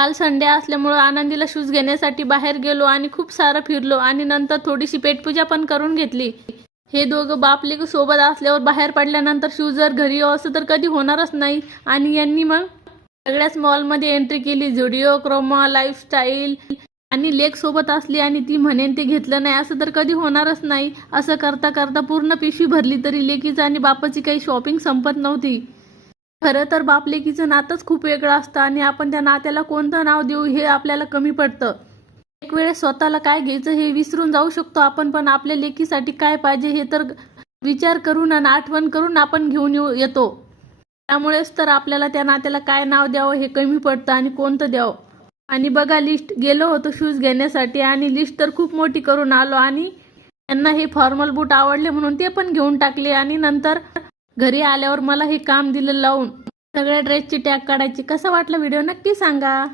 काल संडे असल्यामुळे आनंदीला शूज घेण्यासाठी बाहेर गेलो आणि खूप सारं फिरलो आणि नंतर थोडीशी पेटपूजा पण करून घेतली। हे दोघं बाप लेक सोबत असल्यावर बाहेर पडल्यानंतर शूज जर घरी येऊ असं तर कधी होणारच नाही आणि यांनी मग सगळ्याच मॉलमध्ये एंट्री केली। झुडिओ, क्रोमा, लाईफस्टाईल आणि लेक सोबत असली आणि ती म्हणेन ते घेतलं नाही असं तर कधी होणारच नाही। असं करता करता पूर्ण पिशवी भरली तरी लेकीचं आणि बापाची काही शॉपिंग संपत नव्हती। खरं तर बाप लेकीचं नातंच खूप वेगळं असतं आणि आपण त्या नात्याला कोणतं नाव देऊ हे आपल्याला कमी पडतं। एक वेळेस स्वतःला काय घ्यायचं हे विसरून जाऊ शकतो आपण, पण आपल्या लेकीसाठी काय पाहिजे हे तर विचार करून आणि आठवण करून आपण घेऊन येतो। त्यामुळेच तर आपल्याला त्या नात्याला काय नाव द्यावं हे कमी पडतं आणि कोणतं द्यावं। आणि बघा, लिस्ट गेलो होतो शूज घेण्यासाठी आणि लिस्ट तर खूप मोठी करून आलो आणि त्यांना हे फॉर्मल बूट आवडले म्हणून ते पण घेऊन टाकले आणि नंतर घरी आल्यावर मला हे काम दिलं लावून सगळ्या ड्रेसची टॅग काढायची। कसा वाटला व्हिडिओ नक्की सांगा।